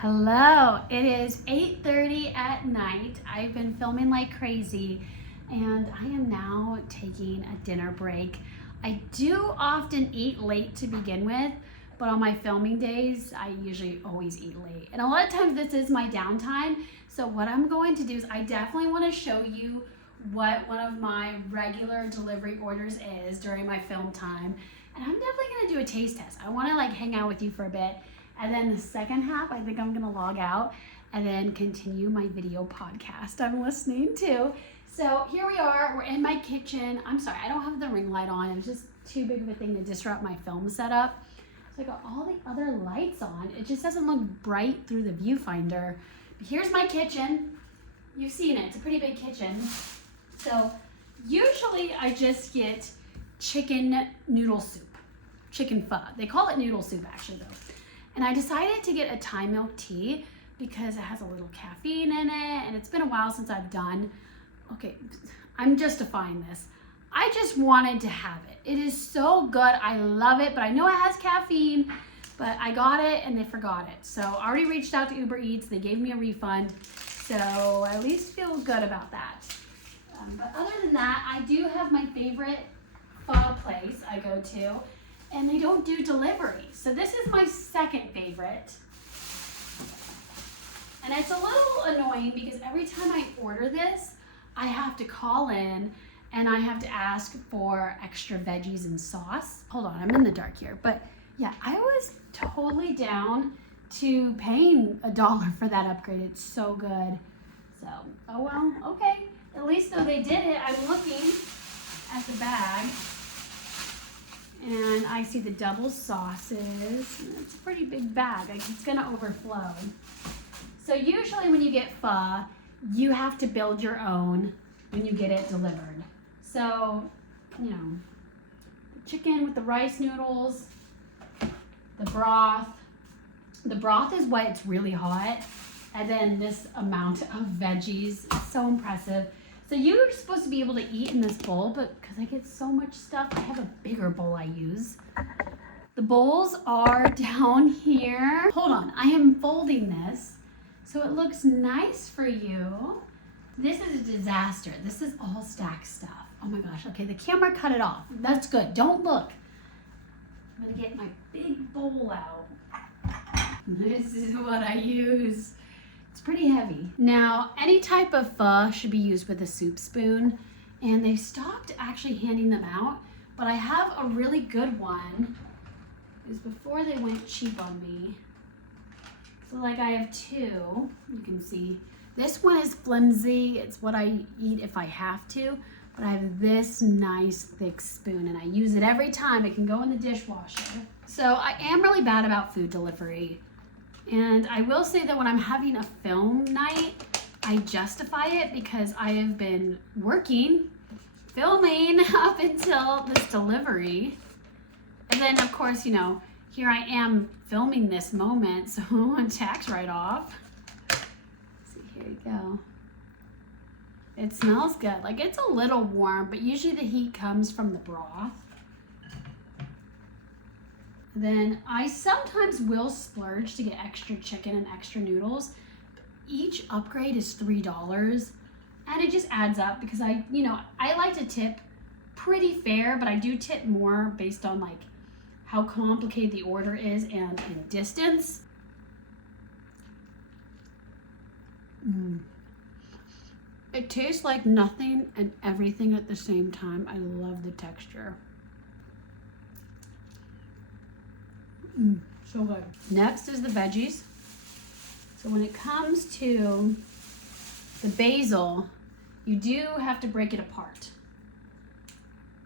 Hello, it is 8:30 at night. I've been filming like crazy and I am now taking a dinner break. I do often eat late to begin with, but on my filming days, I usually always eat late. And a lot of times this is my downtime. So what I'm going to do is I definitely want to show you what one of my regular delivery orders is during my film time. And I'm definitely going to do a taste test. I want to like hang out with you for a bit. And then the second half, I think I'm gonna log out and then continue my video podcast I'm listening to. So here we are, we're in my kitchen. I'm sorry, I don't have the ring light on. It was just too big of a thing to disrupt my film setup. So I got all the other lights on. It just doesn't look bright through the viewfinder. But here's my kitchen. You've seen it, it's a pretty big kitchen. So usually I just get chicken noodle soup, chicken pho. They call it noodle soup actually though. And I decided to get a Thai milk tea because it has a little caffeine in it and it's been a while since I've done. Okay, I'm justifying this. I just wanted to have it. It is so good, I love it, but I know it has caffeine, but I got it and they forgot it. So I already reached out to Uber Eats, they gave me a refund. So I at least feel good about that. But other than that, I do have my favorite pho place I go to. And they don't do delivery. So this is my second favorite. And it's a little annoying because every time I order this, I have to call in and I have to ask for extra veggies and sauce. Hold on, I'm in the dark here. But yeah, I was totally down to paying $1 for that upgrade. It's so good. So, oh well, okay. At least though they did it, I'm looking at the bag. And I see the double sauces. It's a pretty big bag. It's gonna overflow. So usually when you get pho, you have to build your own when you get it delivered. So, you know, the chicken with the rice noodles, the broth. The broth is why it's really hot. And then this amount of veggies, it's so impressive. So you're supposed to be able to eat in this bowl, but because I get so much stuff, I have a bigger bowl I use. The bowls are down here. Hold on, I am folding this so it looks nice for you. This is a disaster. This is all stacked stuff. Oh my gosh, okay, the camera cut it off. That's good, don't look. I'm gonna get my big bowl out. This is what I use. It's pretty heavy. Now, any type of pho should be used with a soup spoon, and they've stopped actually handing them out, but I have a really good one. It was before they went cheap on me. So like I have two, you can see. This one is flimsy, it's what I eat if I have to, but I have this nice thick spoon and I use it every time. It can go in the dishwasher. So I am really bad about food delivery. And I will say that when I'm having a film night, I justify it because I have been working, filming up until this delivery. And then of course, you know, here I am filming this moment, so on tax write-off. See, here you go. It smells good. Like it's a little warm, but usually the heat comes from the broth. Then I sometimes will splurge to get extra chicken and extra noodles. Each upgrade is $3 and it just adds up because I like to tip pretty fair, but I do tip more based on like how complicated the order is and in distance. It tastes like nothing and everything at the same time. I love the texture. So good. Next is the veggies. So when it comes to the basil, you do have to break it apart.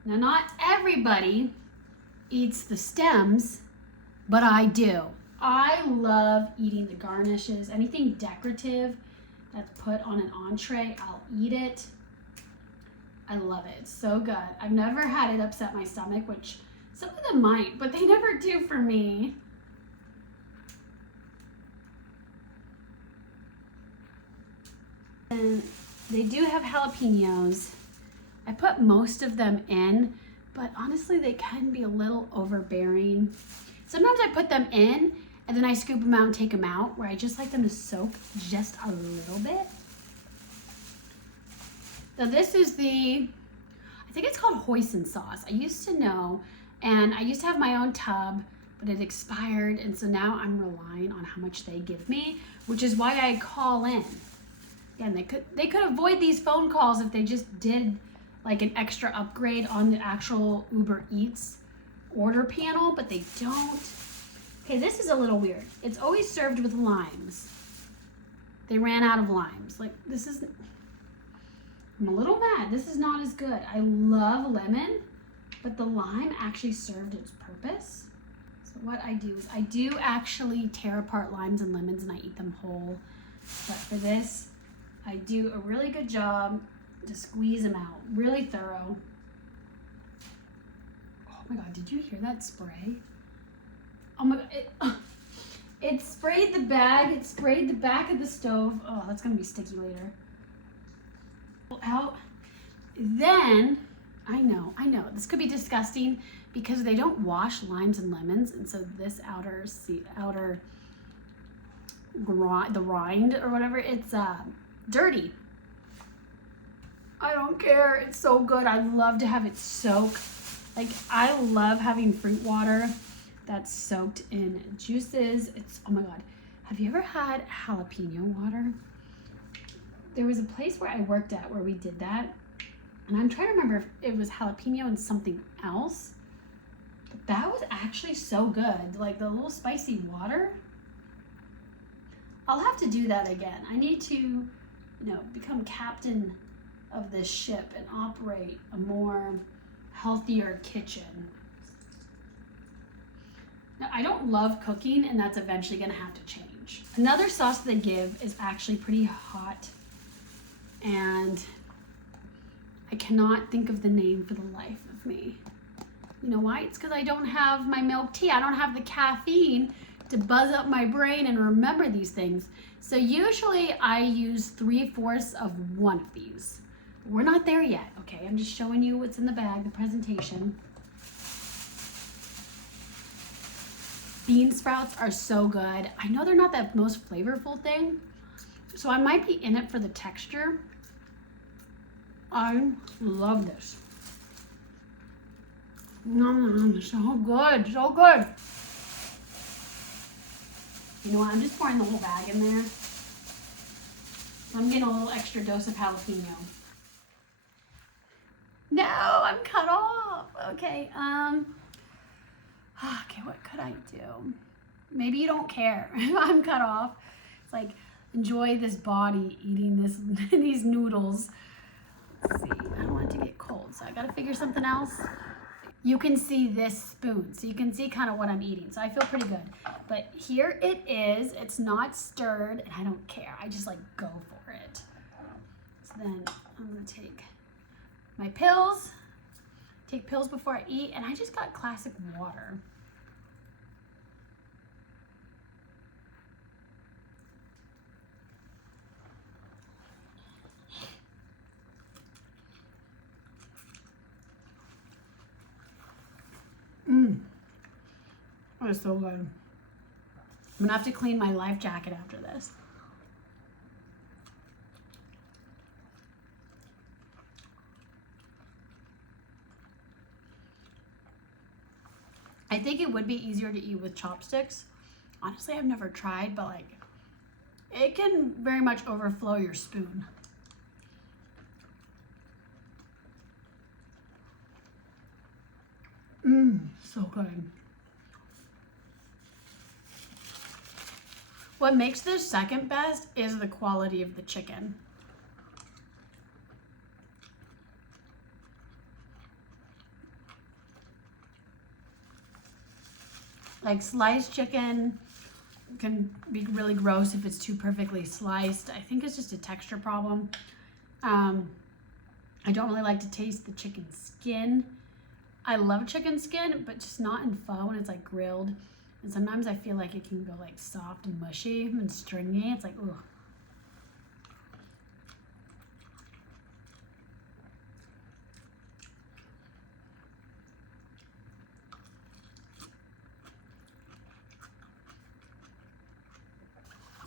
Now, not everybody eats the stems, but I do. I love eating the garnishes. Anything decorative that's put on an entree, I'll eat it. I love it. It's so good. I've never had it upset my stomach, which some of them might, but they never do for me. And they do have jalapenos. I put most of them in, but honestly, they can be a little overbearing. Sometimes I put them in And then I scoop them out and take them out, where I just like them to soak just a little bit. So this is I think it's called hoisin sauce. I used to know, and I used to have my own tub, but it expired, and so now I'm relying on how much they give me, which is why I call in. Again, they could avoid these phone calls if they just did like an extra upgrade on the actual Uber Eats order panel, but they don't. Okay, this is a little weird. It's always served with limes. They ran out of limes. Like, this is, I'm a little mad. This is not as good. I love lemon, but the lime actually served its purpose. So what I do is I do actually tear apart limes and lemons and I eat them whole. But for this, I do a really good job to squeeze them out, really thorough. Oh my God, did you hear that spray? Oh my God, it sprayed the bag, it sprayed the back of the stove. Oh, that's gonna be sticky later. Out. Then, I know, this could be disgusting because they don't wash limes and lemons, and so this the rind or whatever, it's dirty. I don't care, it's so good. I love to have it soak. Like, I love having fruit water that's soaked in juices. It's, oh my God. Have you ever had jalapeno water? There was a place where I worked at where we did that. And I'm trying to remember if it was jalapeno and something else. But that was actually so good. Like the little spicy water. I'll have to do that again. I need to, become captain of this ship and operate a more healthier kitchen. Now, I don't love cooking, and that's eventually gonna have to change. Another sauce they give is actually pretty hot, and I cannot think of the name for the life of me. You know why? It's because I don't have my milk tea. I don't have the caffeine to buzz up my brain and remember these things. So usually I use 3/4 of one of these. We're not there yet, okay? I'm just showing you what's in the bag, the presentation. Bean sprouts are so good. I know they're not the most flavorful thing, so I might be in it for the texture. I love this. So good, so good. You know what, I'm just pouring the whole bag in there. I'm getting a little extra dose of jalapeno. No, I'm cut off. Okay, okay, what could I do? Maybe you don't care. I'm cut off. It's like, enjoy this body eating these noodles. Let's see, I don't want it to get cold, so I gotta figure something else. You can see this spoon, so you can see kind of what I'm eating. So I feel pretty good. But here it is. It's not stirred, and I don't care. I just like go for it. So then I'm gonna take my pills. Take pills before I eat, and I just got classic water. That is so good. I'm gonna have to clean my life jacket after this. I think it would be easier to eat with chopsticks. Honestly, I've never tried, but like, it can very much overflow your spoon. So good. What makes this second best is the quality of the chicken. Like, sliced chicken can be really gross if it's too perfectly sliced. I think it's just a texture problem. I don't really like to taste the chicken skin. I love chicken skin, but just not in pho when it's like grilled. And sometimes I feel like it can go like soft and mushy and stringy. It's like, ugh.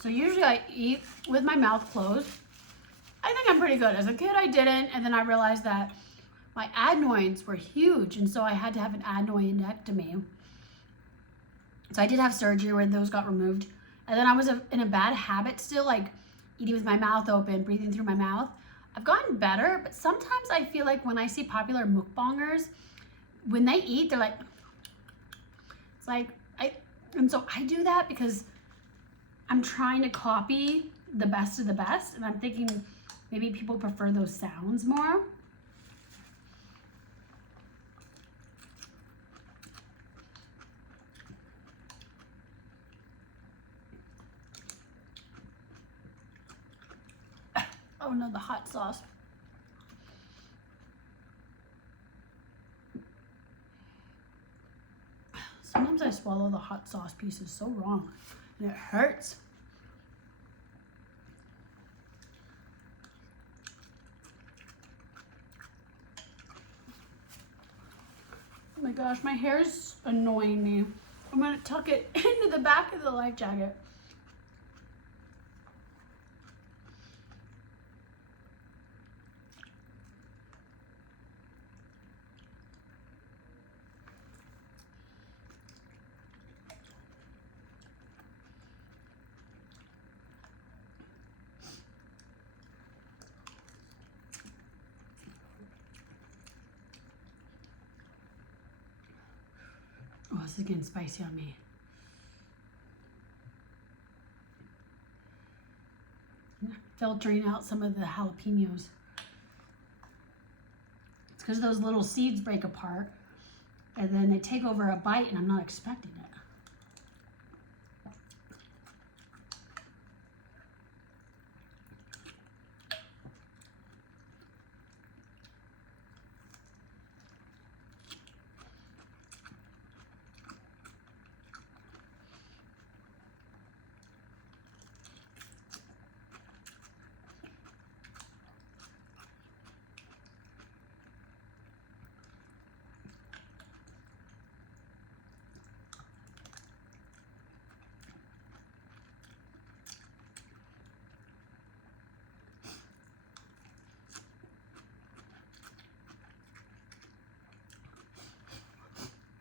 So usually I eat with my mouth closed. I think I'm pretty good. As a kid, I didn't, and then I realized that my adenoids were huge, and so I had to have an adenoidectomy. So I did have surgery where those got removed. And then I was in a bad habit still, like eating with my mouth open, breathing through my mouth. I've gotten better, but sometimes I feel like when I see popular mukbangers, when they eat, they're like, it's like, and so I do that because I'm trying to copy the best of the best, and I'm thinking maybe people prefer those sounds more. Oh no, the hot sauce. Sometimes I swallow the hot sauce pieces so wrong, and it hurts. Oh my gosh, my hair's annoying me. I'm gonna tuck it into the back of the life jacket. Oh, this is getting spicy on me. Filtering out some of the jalapenos. It's because those little seeds break apart and then they take over a bite and I'm not expecting it.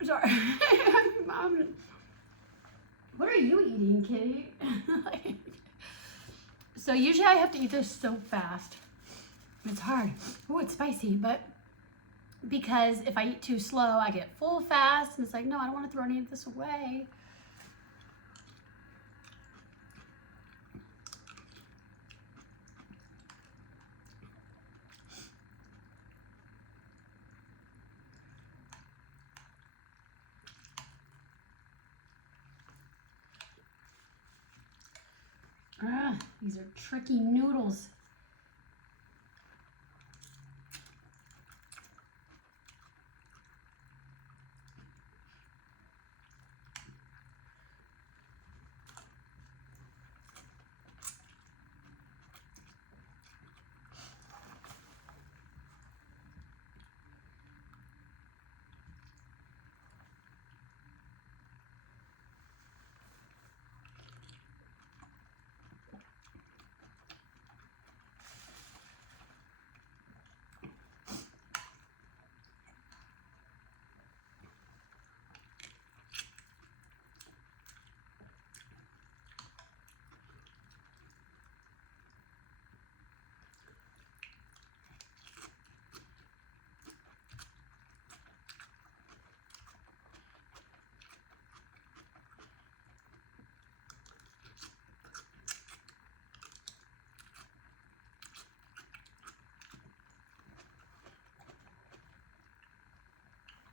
Sorry. Mom, what are you eating, kitty? So usually I have to eat this so fast. It's hard. Oh, it's spicy, but because if I eat too slow, I get full fast, and it's like, no, I don't want to throw any of this away. These are tricky noodles.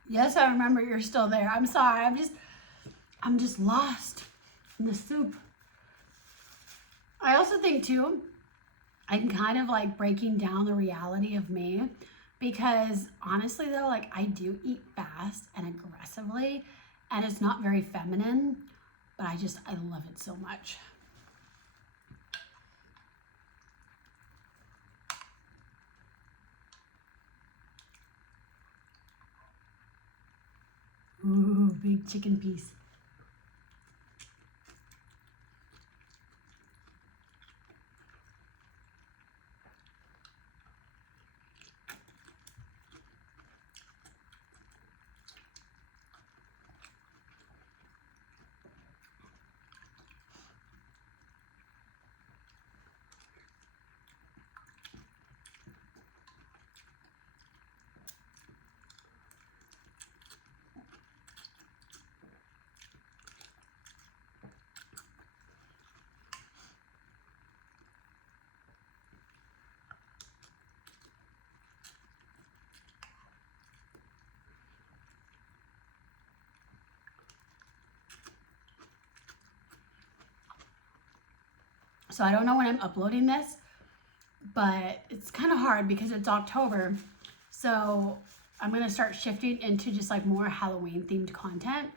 Yes, I remember you're still there. I'm sorry. I'm just lost in the soup. I also think too, I'm kind of like breaking down the reality of me because honestly though, like I do eat fast and aggressively and it's not very feminine, but I love it so much. Ooh, big chicken piece. So I don't know when I'm uploading this, but it's kind of hard because it's October. So I'm going to start shifting into just like more Halloween themed content.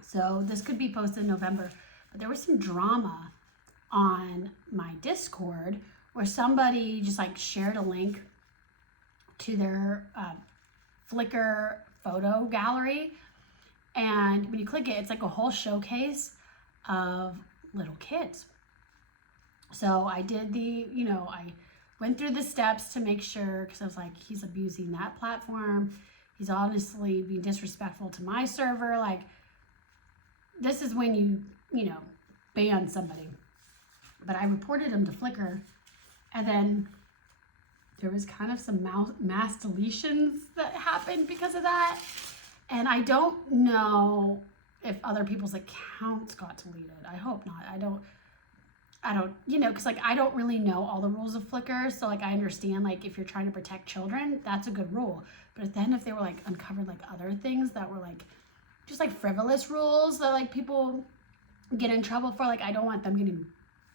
So this could be posted in November, but there was some drama on my Discord where somebody just like shared a link to their Flickr photo gallery. And when you click it, it's like a whole showcase of little kids. So I did I went through the steps to make sure, because I was like, he's abusing that platform. He's honestly being disrespectful to my server. Like, this is when you ban somebody. But I reported him to Flickr, and then there was kind of some mass deletions that happened because of that. And I don't know if other people's accounts got deleted. I hope not. I don't, because like I don't really know all the rules of Flickr. So like I understand like if you're trying to protect children, that's a good rule. But then if they were like uncovered like other things that were like just like frivolous rules that like people get in trouble for, like I don't want them getting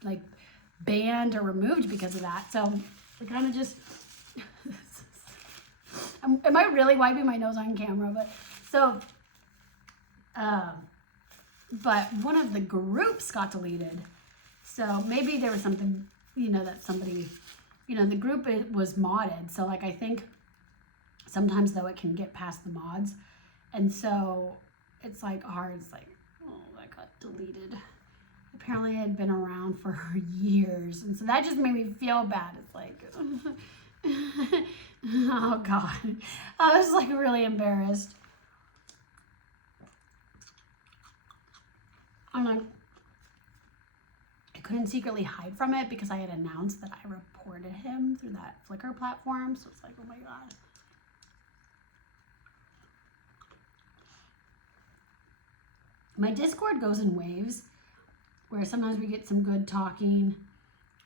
like banned or removed because of that. So we kind of just am I really wiping my nose on camera? But so but one of the groups got deleted. So maybe there was something, that somebody, the group was modded. So like I think sometimes though it can get past the mods. And so it's like hard. It's like, oh, that got deleted. Apparently it had been around for years. And so that just made me feel bad. It's like, oh God. I was like really embarrassed. I'm like, I couldn't secretly hide from it because I had announced that I reported him through that Flickr platform. So it's like, oh my God. My Discord goes in waves where sometimes we get some good talking,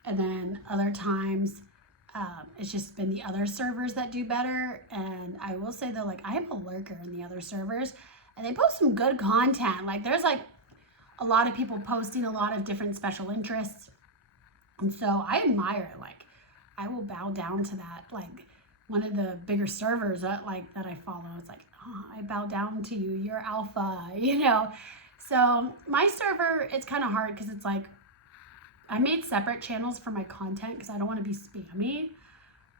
and then other times it's just been the other servers that do better. And I will say though, like I am a lurker in the other servers, and they post some good content. Like there's like a lot of people posting a lot of different special interests. And so I admire it. Like I will bow down to that. Like one of the bigger servers that I follow, it's like, oh, I bow down to you. You're alpha, So my server, it's kind of hard because it's like, I made separate channels for my content because I don't want to be spammy.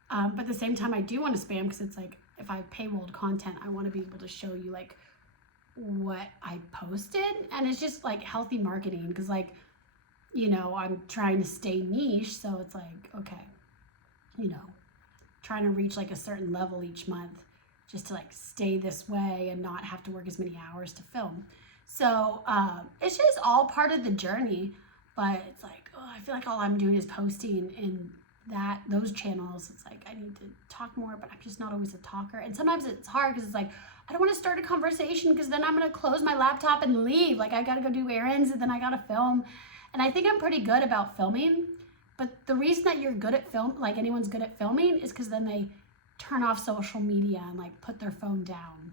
But at the same time, I do want to spam because it's like, if I paywalled content, I want to be able to show you like what I posted. And it's just like healthy marketing because like, I'm trying to stay niche. So it's like, okay, trying to reach like a certain level each month just to like stay this way and not have to work as many hours to film. So it's just all part of the journey. But it's like, oh, I feel like all I'm doing is posting in those channels. It's like I need to talk more, but I'm just not always a talker. And sometimes it's hard because it's like, I don't want to start a conversation because then I'm going to close my laptop and leave. Like I got to go do errands and then I got to film. And I think I'm pretty good about filming. But the reason that you're good at like anyone's good at filming is because then they turn off social media and like put their phone down.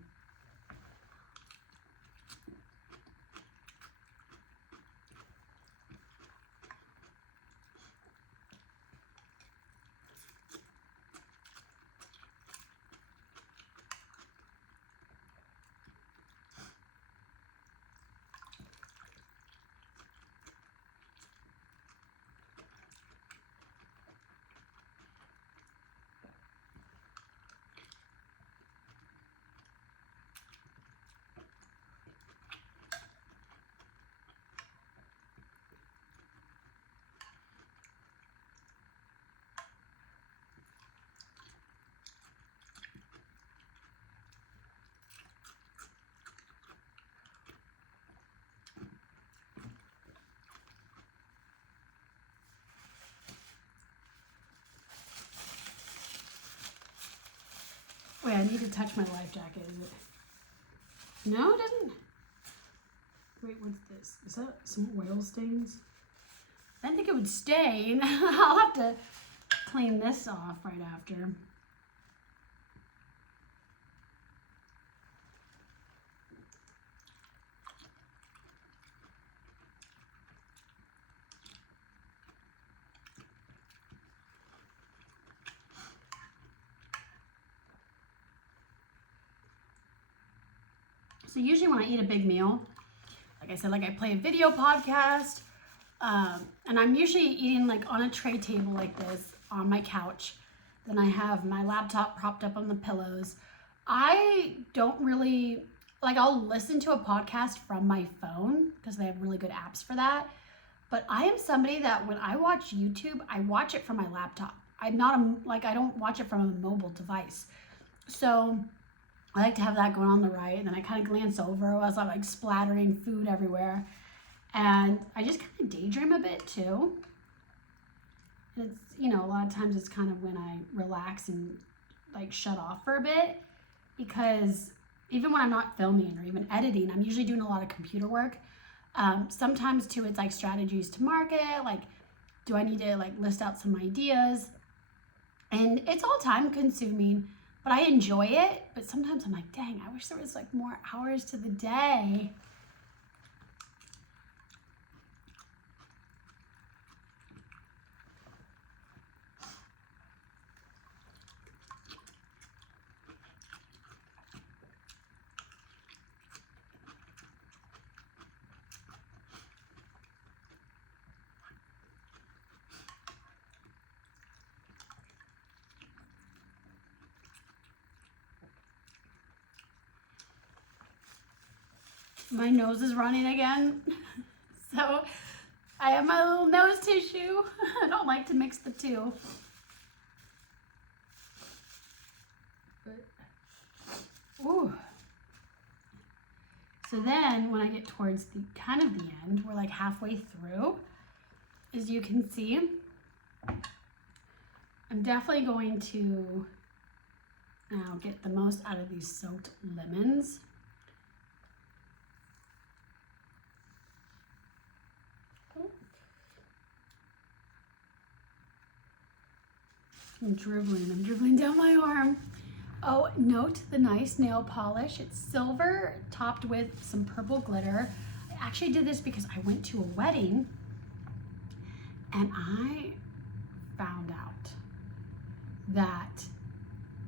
Wait, I need to touch my life jacket. Is it? No, it doesn't. Wait, what's this? Is that some oil stains? I didn't think it would stain. I'll have to clean this off right after. So usually when I eat a big meal, like I said, like I play a video podcast, and I'm usually eating like on a tray table like this on my couch. Then I have my laptop propped up on the pillows. I don't really, like I'll listen to a podcast from my phone because they have really good apps for that. But I am somebody that when I watch YouTube, I watch it from my laptop. I'm not I don't watch it from a mobile device. So I like to have that going on the right, and then I kind of glance over as I'm like splattering food everywhere. And I just kind of daydream a bit too. It's, you know, a lot of times it's kind of when I relax and like shut off for a bit, because even when I'm not filming or even editing, I'm usually doing a lot of computer work. Sometimes too, it's like strategies to market, like, do I need to like list out some ideas? And it's all time consuming, but I enjoy it. But sometimes I'm like, dang, I wish there was like more hours to the day. My nose is running again. So I have my little nose tissue. I don't like to mix the two. But, ooh. So then when I get towards the kind of the end, we're like halfway through, as you can see, I'm definitely going to now get the most out of these soaked lemons. I'm dribbling down my arm. Oh, note the nice nail polish. It's silver topped with some purple glitter. I actually did this because I went to a wedding and I found out that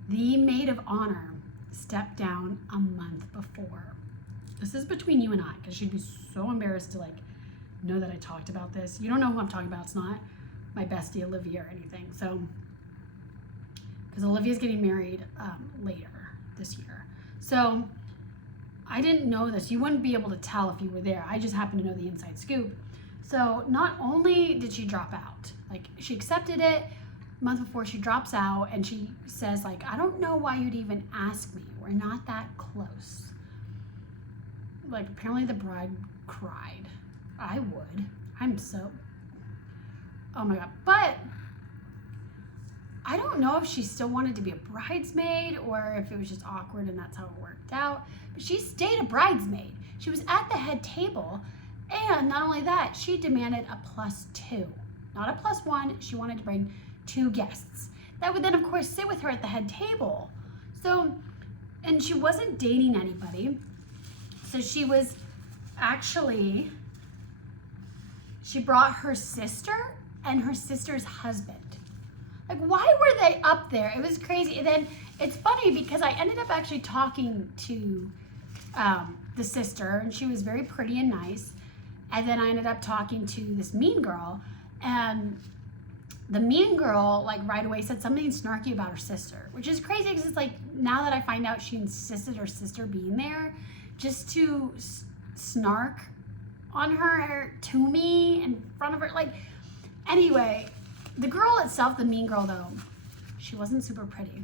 the maid of honor stepped down a month before. This is between you and I, because she'd be so embarrassed to like know that I talked about this. You don't know who I'm talking about. It's not my bestie Olivia or anything. So, because Olivia's getting married later this year. So I didn't know this. You wouldn't be able to tell if you were there. I just happened to know the inside scoop. So not only did she drop out, like she accepted it a month before, she drops out and she says like, I don't know why you'd even ask me. We're not that close. Like apparently the bride cried. I would. I'm so, oh my God. But I don't know if she still wanted to be a bridesmaid or if it was just awkward and that's how it worked out. But she stayed a bridesmaid. She was at the head table. And not only that, she demanded a +2, not a +1. She wanted to bring 2 guests that would then of course sit with her at the head table. So, and she wasn't dating anybody. So she was actually, she brought her sister and her sister's husband. Like, why were they up there? It was crazy. And then it's funny because I ended up actually talking to the sister, and she was very pretty and nice. And then I ended up talking to this mean girl, and the mean girl, like right away said something snarky about her sister, which is crazy because it's like, now that I find out she insisted her sister being there just to snark on her to me in front of her. Like, anyway, the girl itself, the mean girl though, she wasn't super pretty.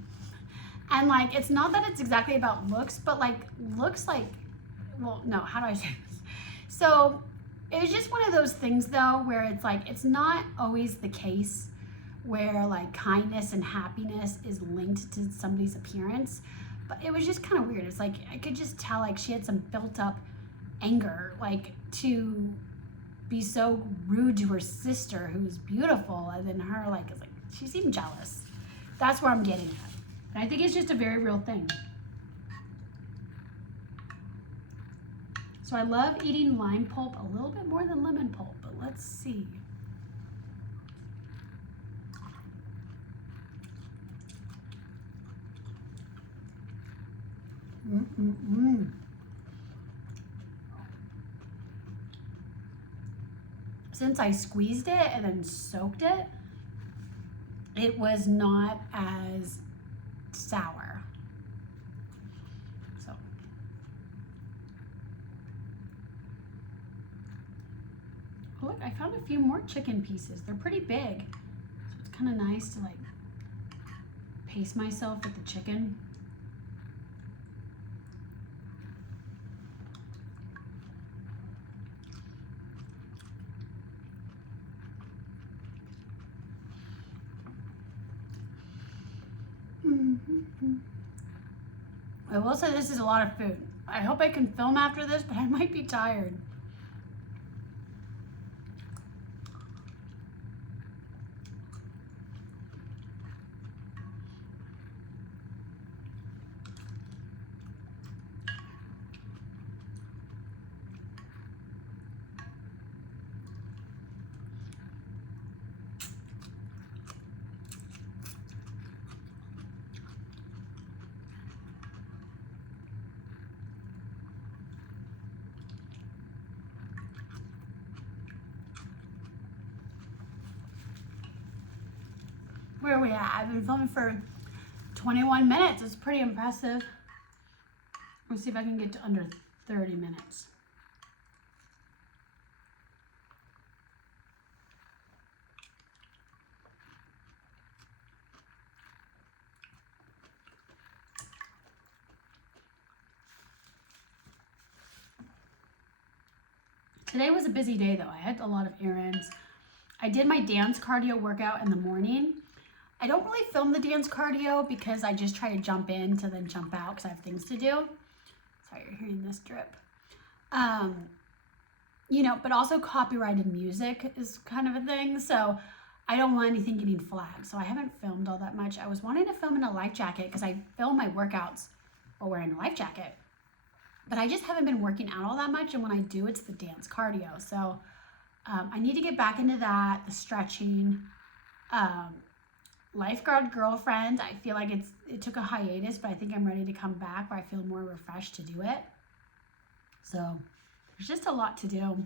And like, it's not that it's exactly about looks, but like looks like, well, no, how do I say this? So it was just one of those things though, where it's like, it's not always the case where like kindness and happiness is linked to somebody's appearance. But it was just kind of weird. It's like, I could just tell like she had some built up anger, like to be so rude to her sister who's beautiful, and then her like is like, she seemed jealous. That's where I'm getting at. And I think it's just a very real thing. So I love eating lime pulp a little bit more than lemon pulp, but let's see. since I squeezed it and then soaked it, it was not as sour. So. Oh, look, I found a few more chicken pieces. They're pretty big. So it's kind of nice to like pace myself with the chicken. I will say this is a lot of food. I hope I can film after this, but I might be tired. Where are we at? I've been filming for 21 minutes. It's pretty impressive. Let's see if I can get to under 30 minutes. Today was a busy day though. I had a lot of errands. I did my dance cardio workout in the morning. I don't really film the dance cardio because I just try to jump in to then jump out because I have things to do. Sorry, you're hearing this drip. You know, but also copyrighted music is kind of a thing. So I don't want anything getting flagged. So I haven't filmed all that much. I was wanting to film in a life jacket because I film my workouts while wearing a life jacket. But I just haven't been working out all that much. And when I do, it's the dance cardio. So I need to get back into that, the stretching. Lifeguard girlfriend, I feel like it took a hiatus, but I think I'm ready to come back where I feel more refreshed to do it. So there's just a lot to do.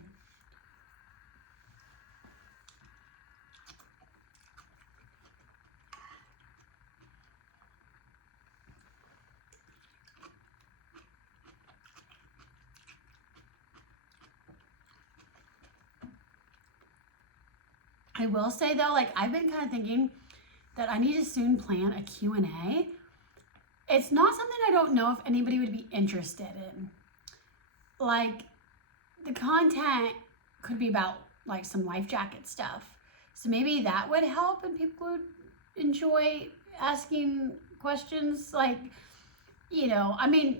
I will say though, like I've been kind of thinking that I need to soon plan a Q&A. It's not something I don't know if anybody would be interested in. Like the content could be about like some life jacket stuff. So maybe that would help and people would enjoy asking questions. Like, you know, I mean,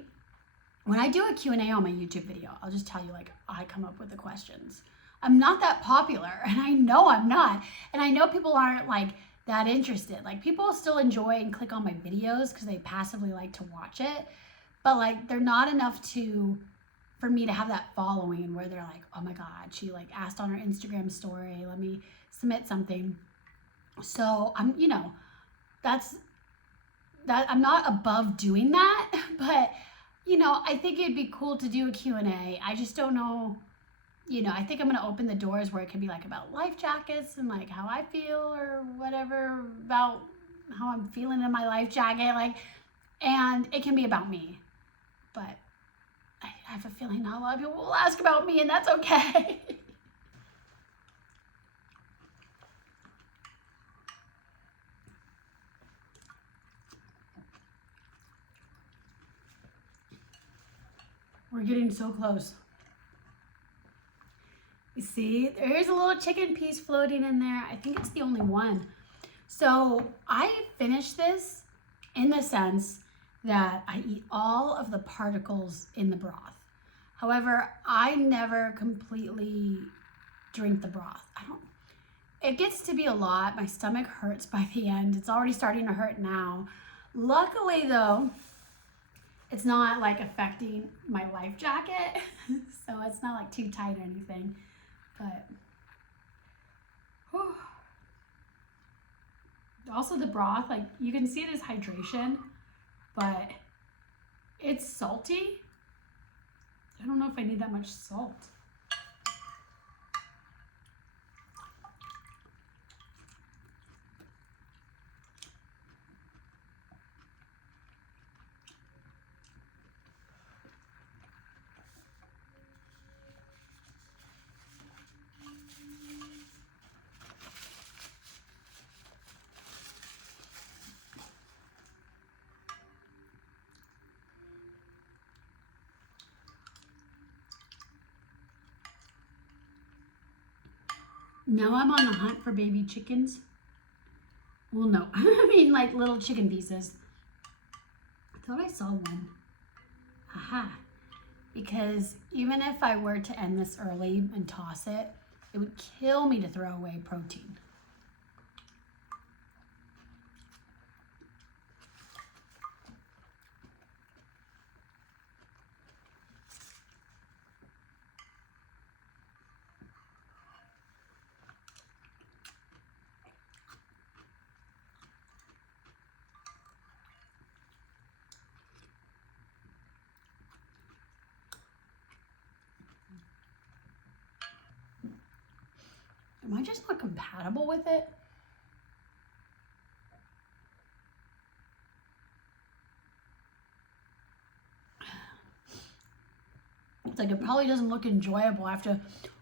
when I do a Q&A on my YouTube video, I'll just tell you like I come up with the questions. I'm not that popular and I know I'm not. And I know people aren't like that interested. Like people still enjoy and click on my videos because they passively like to watch it. But like they're not enough for me to have that following where they're like, oh my God, she like asked on her Instagram story, let me submit something. So I'm, you know, that I'm not above doing that, but you know, I think it'd be cool to do a Q&A. I just don't know. You know, I think I'm going to open the doors where it could be like about life jackets and like how I feel or whatever about how I'm feeling in my life jacket. Like, and it can be about me, but I have a feeling not a lot of people will ask about me and that's okay. We're getting so close. You see, there's a little chicken piece floating in there. I think it's the only one. So I finished this in the sense that I eat all of the particles in the broth. However, I never completely drink the broth. It gets to be a lot. My stomach hurts by the end. It's already starting to hurt now. Luckily though, it's not like affecting my life jacket. So it's not like too tight or anything. But whew. Also the broth, like you can see it as hydration, but it's salty. I don't know if I need that much salt. Now I'm on the hunt for baby chickens. Well, no, I mean like little chicken pieces. I thought I saw one. Aha. Because even if I were to end this early and toss it, it would kill me to throw away protein. Am I just not compatible with it? It's like it probably doesn't look enjoyable. I have to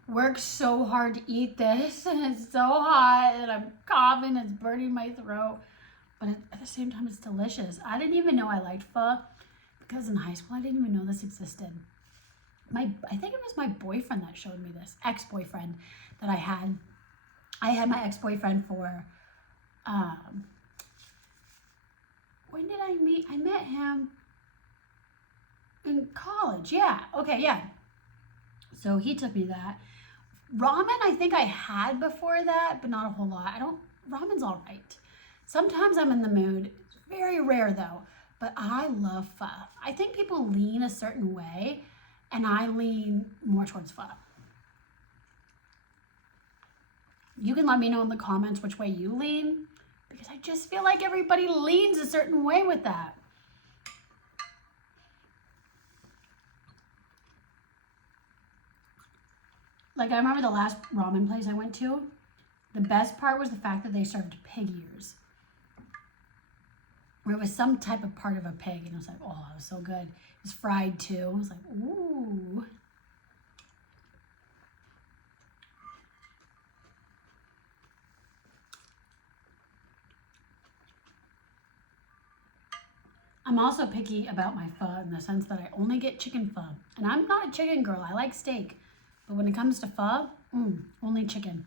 work so hard to eat this, and it's so hot, and I'm coughing, it's burning my throat. But at the same time, it's delicious. I didn't even know I liked pho because in high school, I didn't even know this existed. I think it was my boyfriend that showed me this, ex-boyfriend that I had. I had my ex-boyfriend for, when did I meet? I met him in college. Yeah, okay, yeah. So he took me that. Ramen, I think I had before that, but not a whole lot. Ramen's all right. Sometimes I'm in the mood. It's very rare though, but I love pho. I think people lean a certain way, and I lean more towards pho. You can let me know in the comments which way you lean, because I just feel like everybody leans a certain way with that. Like I remember the last ramen place I went to, the best part was the fact that they served pig ears. Where it was some type of part of a pig, and I was like, oh, it was so good. It was fried too. I was like, ooh. I'm also picky about my pho in the sense that I only get chicken pho. And I'm not a chicken girl. I like steak. But when it comes to pho, only chicken.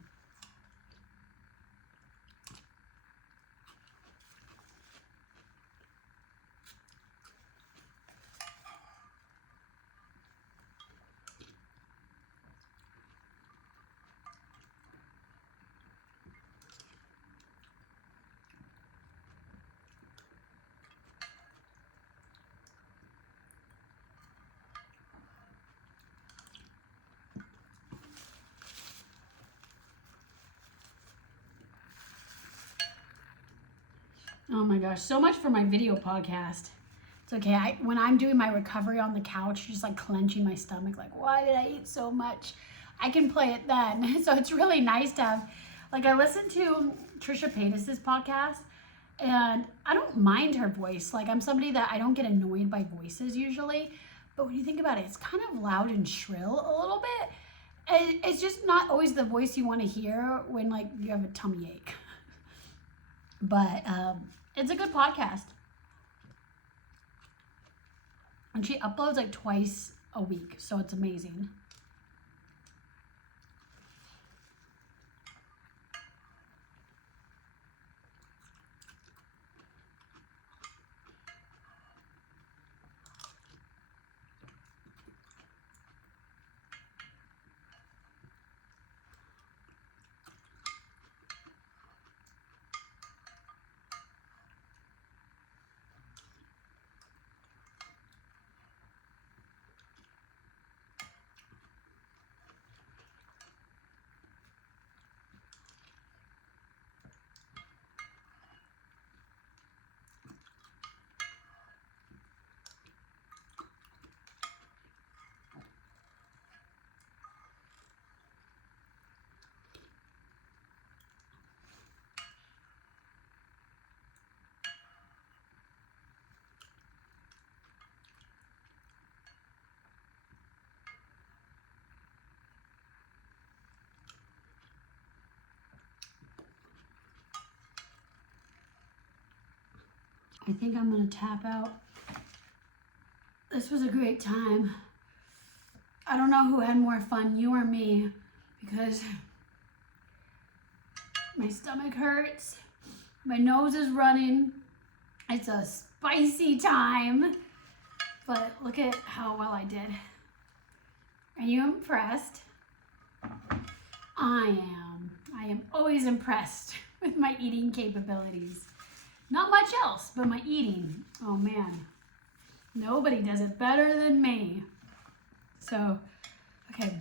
Oh my gosh, so much for my video podcast. It's okay, when I'm doing my recovery on the couch, just like clenching my stomach, like, why did I eat so much? I can play it then. So it's really nice to have, like I listened to Trisha Paytas's podcast, and I don't mind her voice. Like I'm somebody that I don't get annoyed by voices usually, but when you think about it, it's kind of loud and shrill a little bit. And it's just not always the voice you want to hear when like you have a tummy ache. But it's a good podcast. And she uploads like twice a week, so it's amazing. I think I'm gonna tap out. This was a great time. I don't know who had more fun, you or me, because My stomach hurts. My nose is running. It's a spicy time. But look at how well I did. Are you impressed? I am. I am always impressed with my eating capabilities. Not much else, but my eating. Oh man. Nobody does it better than me. So, okay.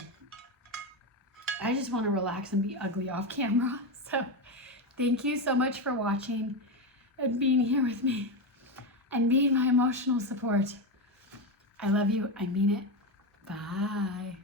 I just want to relax and be ugly off camera. So, thank you so much for watching and being here with me and being my emotional support. I love you. I mean it. Bye.